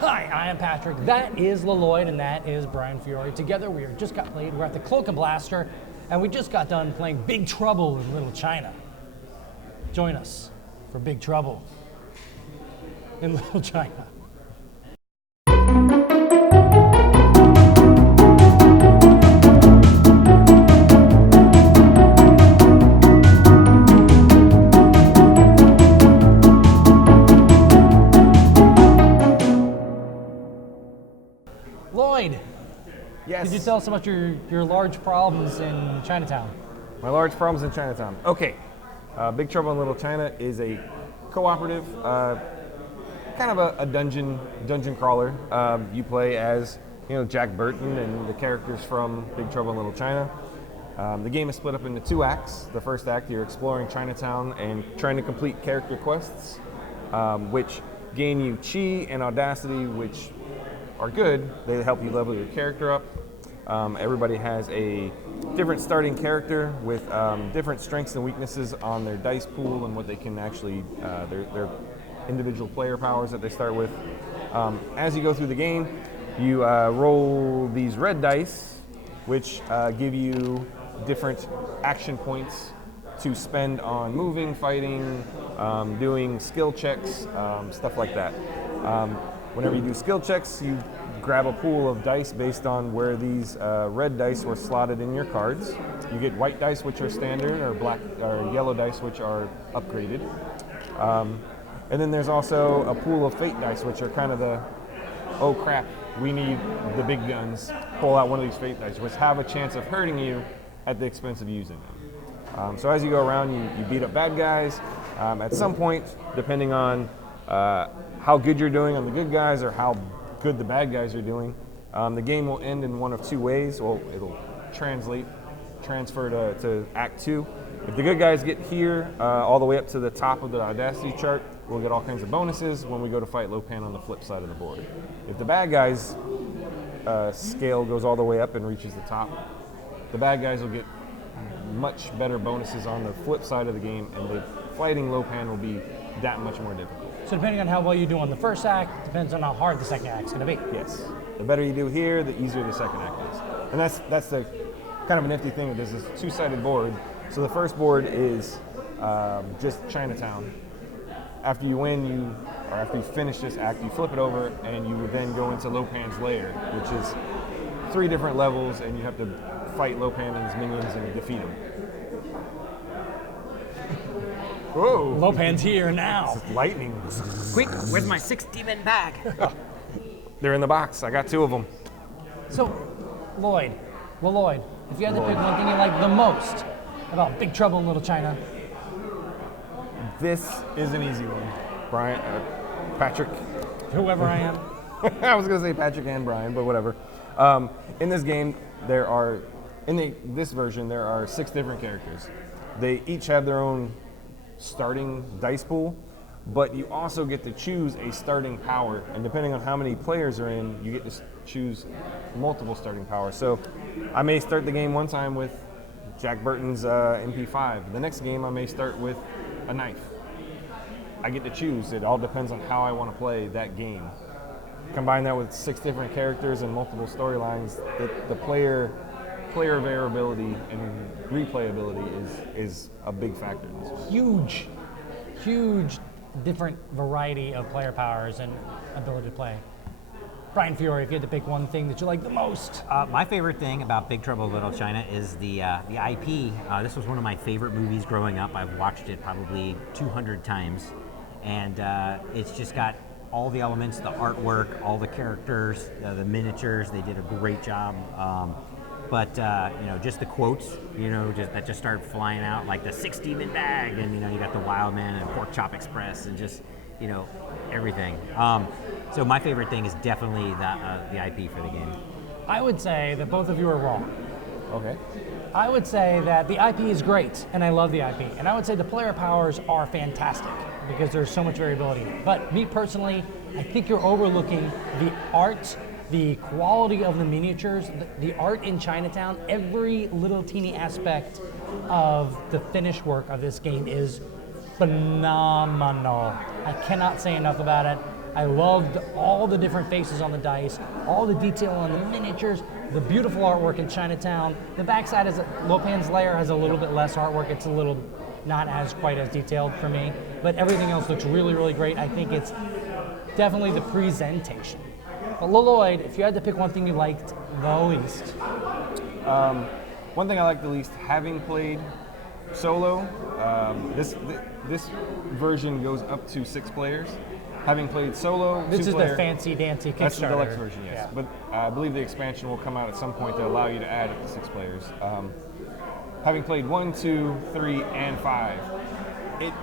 Hi, I am Patrick. That is Lloyd, and that is Brian Fiore. Together, we just got played. We're at the Cloak and Blaster, and we just got done playing Big Trouble in Little China. Join us for Big Trouble in Little China. Lloyd, yes. Could you tell us about your large problems in Chinatown? My large problems in Chinatown. Okay, Big Trouble in Little China is a cooperative, kind of a dungeon crawler. You play as Jack Burton and the characters from Big Trouble in Little China. The game is split up into 2 acts. The first act, you're exploring Chinatown and trying to complete character quests, which gain you chi and audacity, which are good. They help you level your character up. Everybody has a different starting character with different strengths and weaknesses on their dice pool and what they can actually, their individual player powers that they start with. As you go through the game, you roll these red dice, which give you different action points to spend on moving, fighting, doing skill checks, stuff like that. Whenever you do skill checks, you grab a pool of dice based on where these red dice were slotted in your cards. You get white dice, which are standard, or black or yellow dice, which are upgraded. And then there's also a pool of fate dice, which are kind of the, oh crap, we need the big guns. Pull out one of these fate dice, which have a chance of hurting you at the expense of using them. So as you go around, you beat up bad guys. At some point, depending on how good you're doing on the good guys or how good the bad guys are doing, the game will end in one of 2 ways. Well, it'll transfer to Act 2. If the good guys get here all the way up to the top of the Audacity chart, we'll get all kinds of bonuses when we go to fight Lopan on the flip side of the board. If the bad guys' scale goes all the way up and reaches the top, the bad guys will get much better bonuses on the flip side of the game, and the fighting Lopan will be that much more difficult. So depending on how well you do on the first act, depends on how hard the second act's going to be. Yes. The better you do here, the easier the second act is. And that's the kind of a nifty thing. There's this 2-sided board. So the first board is just Chinatown. After you win, or after you finish this act, you flip it over, and you then go into Lopan's lair, which is 3 different levels, and you have to fight Lopan and his minions and defeat him. Whoa! Lopan's here now. It's lightning. Quick, where's my 6 demon bag? They're in the box. I got 2 of them. So, Lloyd, if you had to pick one thing you like the most about Big Trouble in Little China. This is an easy one. Brian, Patrick. Whoever I am. I was going to say Patrick and Brian, but whatever. In this game, this version, there are 6 different characters. They each have their own starting dice pool, but you also get to choose a starting power, and depending on how many players are in, you get to choose multiple starting powers. So I may start the game one time with Jack Burton's MP5. The next game I may start with a knife. I get to choose. It all depends on how I want to play that game. Combine that with 6 different characters and multiple storylines, the player variability and replayability is a big factor in this. Huge different variety of player powers and ability to play. Brian Fiore, if you had to pick one thing that you like the most. My favorite thing about Big Trouble in Little China is the IP. This was one of my favorite movies growing up. I've watched it probably 200 times, and it's just got all the elements, the artwork, all the characters, the miniatures. They did a great job. But just the quotes, that just started flying out, like the 6 demon bag, and you got the Wild Man and Pork Chop Express, and just everything. So my favorite thing is definitely the IP for the game. I would say that both of you are wrong. Okay. I would say that the IP is great, and I love the IP. And I would say the player powers are fantastic because there's so much variability. But me personally, I think you're overlooking the art, the quality of the miniatures, the art in Chinatown. Every little teeny aspect of the finished work of this game is phenomenal. I cannot say enough about it. I loved all the different faces on the dice, all the detail on the miniatures, the beautiful artwork in Chinatown. The backside is Lopan's Lair has a little bit less artwork. It's a little not as quite as detailed for me, but everything else looks really, really great. I think it's definitely the presentation. But Lloyd, if you had to pick one thing you liked the least. One thing I like the least, having played solo, this version goes up to 6 players. Having played solo, this is 2-player, the fancy dancy Kickstarter. that's the deluxe version, yes. Yeah. But I believe the expansion will come out at some point to allow you to add up to 6 players. Having played 1, 2, 3, and 5,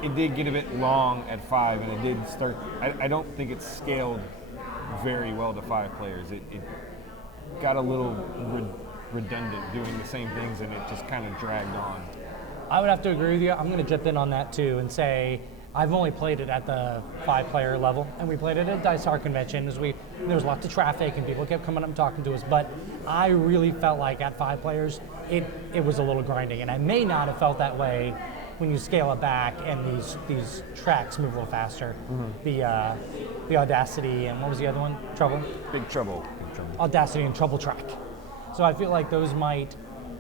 it did get a bit long at 5, and it did start. I don't think it scaled very well to 5 players. It got a little redundant doing the same things, and it just kind of dragged on. I would have to agree with you. I'm going to jump in on that too and say I've only played it at the 5-player level, and we played it at Dice Art Convention. There was lots of traffic, and people kept coming up and talking to us. But I really felt like at 5 players, it was a little grinding, and I may not have felt that way when you scale it back and these tracks move a little faster. Mm-hmm. The Audacity and what was the other one? Trouble. Big Trouble. Audacity and Trouble track. So I feel like those might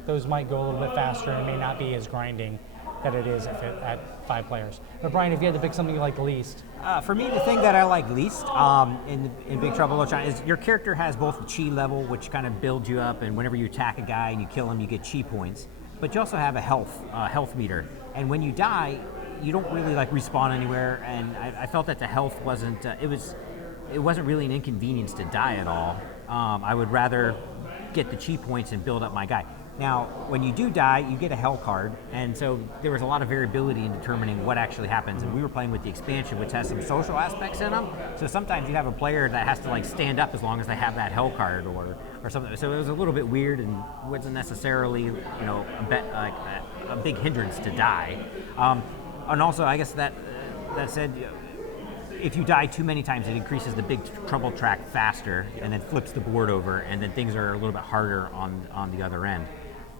go a little bit faster and may not be as grinding that it is at 5 players. But Brian, if you had to pick something you like the least. For me, the thing that I like least in Big Trouble in Little China is your character has both the chi level, which kind of builds you up, and whenever you attack a guy and you kill him, you get chi points. But you also have a health meter, and when you die, you don't really like respawn anywhere. And I felt that the health wasn't it wasn't really an inconvenience to die at all. I would rather get the chi points and build up my guy. Now, when you do die, you get a hell card, and so there was a lot of variability in determining what actually happens. And we were playing with the expansion, which has some social aspects in them. So sometimes you have a player that has to like stand up as long as they have that hell card or something. So it was a little bit weird and wasn't necessarily a big hindrance to die. And also, I guess that said, if you die too many times, it increases the Big Trouble track faster and then flips the board over, and then things are a little bit harder on the other end.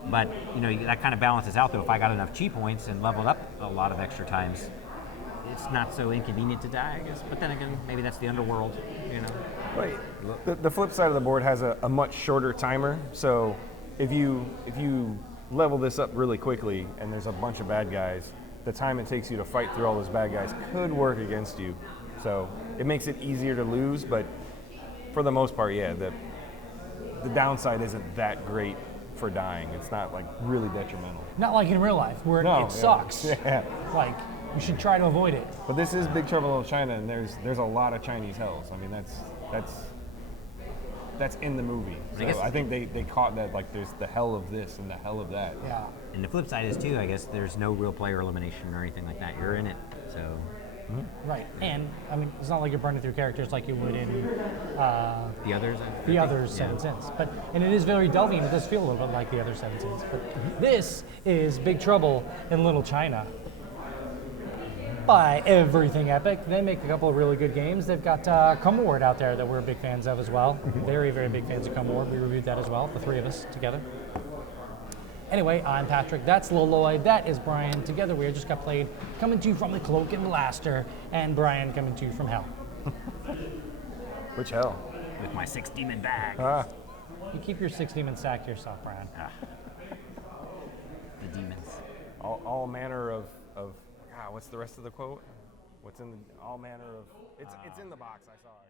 But that kind of balances out, though. If I got enough chi points and leveled up a lot of extra times, it's not so inconvenient to die, I guess. But then again, maybe that's the underworld, Right. The flip side of the board has a much shorter timer. So if you level this up really quickly and there's a bunch of bad guys, the time it takes you to fight through all those bad guys could work against you. So it makes it easier to lose, but for the most part, yeah, the downside isn't that great for dying. It's not like really detrimental. Not like in real life where it sucks. Yeah. Like you should try to avoid it. But this is Big Trouble in Little China, and there's a lot of Chinese hells. I mean, that's in the movie. So I think they caught that, like there's the hell of this and the hell of that. Yeah. And the flip side is too, I guess there's no real player elimination or anything like that. You're in it, so. Mm-hmm. Right, and I mean, it's not like you're burning through characters like you would in the others. The other 7 Sins, and it is very delving. It does feel a little bit like the other 7 Sins. But this is Big Trouble in Little China. By Everything Epic, they make a couple of really good games. They've got Come Award out there that we're big fans of as well. Very, very big fans of Come Award. We reviewed that as well, the 3 of us together. Anyway, I'm Patrick, that's Lloyd, that is Brian. Together we just got played, coming to you from the Cloak and Blaster, and Brian coming to you from hell. Which hell? With my 6 demon bag. You keep your 6 demon sack to yourself, Brian. The demons. All manner of what's the rest of the quote? What's in all manner of, it's in the box, I saw it.